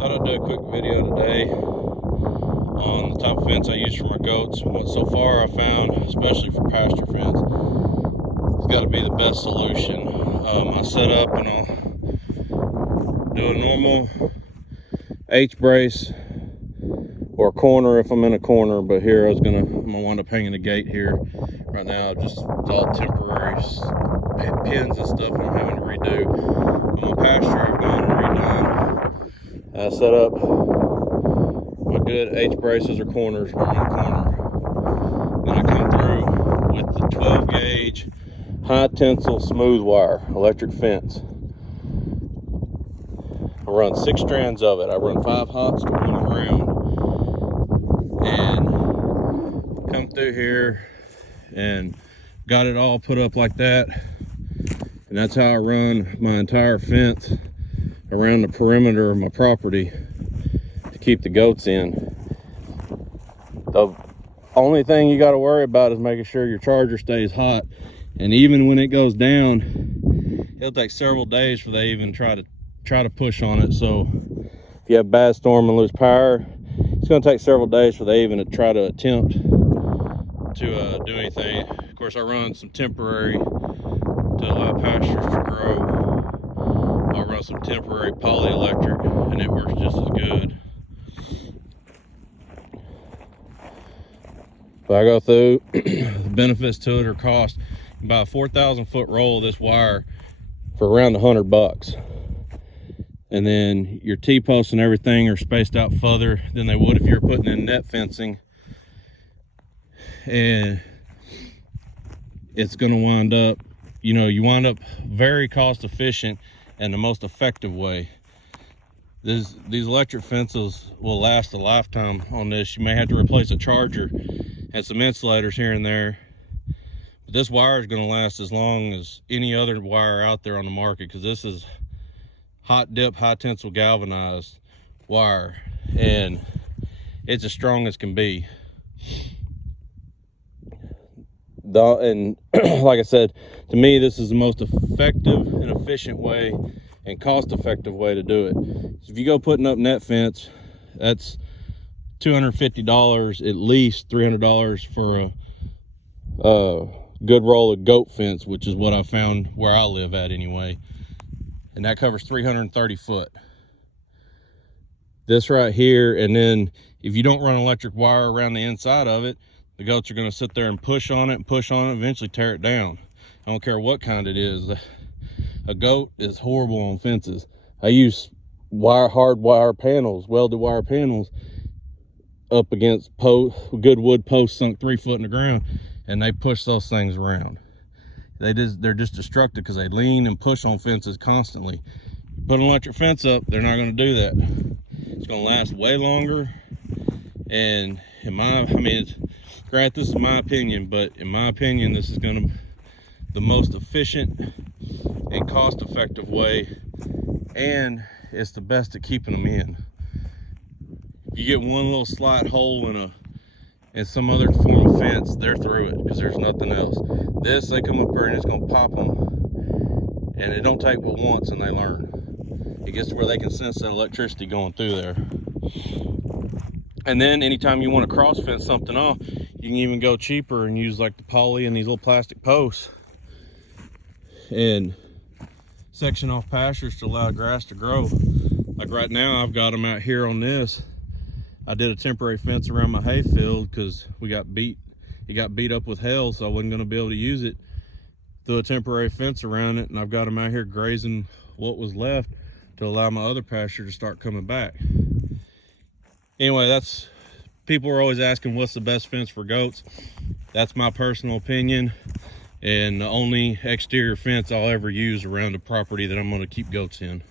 Thought I'd do a quick video today on the type of fence I use for my goats. What so far I found, especially for pasture fence, it's got to be the best solution. I set up and I'll do a normal H-brace or corner if I'm in a corner, but here I'm gonna wind up hanging a gate here. Right now, just it's all temporary pins and stuff I'm having to redo. On my pasture, I've gone and redone. I set up my good H-braces or corners where I'm in a corner. Then I come through with the 12 gauge high tensile smooth wire electric fence. I run 6 strands of it. I run 5 hots to 1 ground. And come through here and got it all put up like that. And that's how I run my entire fence around the perimeter of my property to keep the goats in. The only thing you got to worry about is making sure your charger stays hot. And even when it goes down, it'll take several days for they even try to push on it. So if you have a bad storm and lose power, it's going to take several days for they even try to attempt to do anything. Of course, I run some temporary to allow pastures to grow. I run some temporary polyelectric and it works just as good. If I go through the benefits to it or cost, you can buy a 4,000 foot roll of this wire for around $100. And then your T-posts and everything are spaced out further than they would if you were putting in net fencing. And it's going to wind up, you wind up very cost efficient and the most effective way. These electric fences will last a lifetime on this. You may have to replace a charger and some insulators here and there. But this wire is going to last as long as any other wire out there on the market, because this is hot dip, high tensile galvanized wire, and it's as strong as can be. And like I said, to me, this is the most effective and efficient way and cost-effective way to do it. So if you go putting up net fence, that's $250, at least $300 for a good roll of goat fence, which is what I found where I live at anyway. And that covers 330 foot. This right here, and then if you don't run electric wire around the inside of it, the goats are going to sit there and push on it, eventually tear it down. I don't care what kind it is. A goat is horrible on fences. I use hard wire panels, welded wire panels, up against good wood posts sunk 3 foot in the ground, and they push those things around. They're just destructive because they lean and push on fences constantly. Put an electric fence up, they're not going to do that. It's going to last way longer. And granted, this is my opinion, but in my opinion, this is going to be the most efficient and cost-effective way, and it's the best at keeping them in. If you get one little slight hole in some other form of fence, they're through it because there's nothing else. This, they come up here and it's going to pop them, and it don't take but once and they learn. It gets to where they can sense that electricity going through there. And then anytime you want to cross fence something off, you can even go cheaper and use like the poly and these little plastic posts and section off pastures to allow grass to grow. Like right now, I've got them out here on this. I did a temporary fence around my hay field because it got beat up with hail, so I wasn't going to be able to use it. Threw a temporary fence around it, and I've got them out here grazing what was left to allow my other pasture to start coming back. Anyway, people are always asking what's the best fence for goats. That's my personal opinion, and the only exterior fence I'll ever use around the property that I'm going to keep goats in.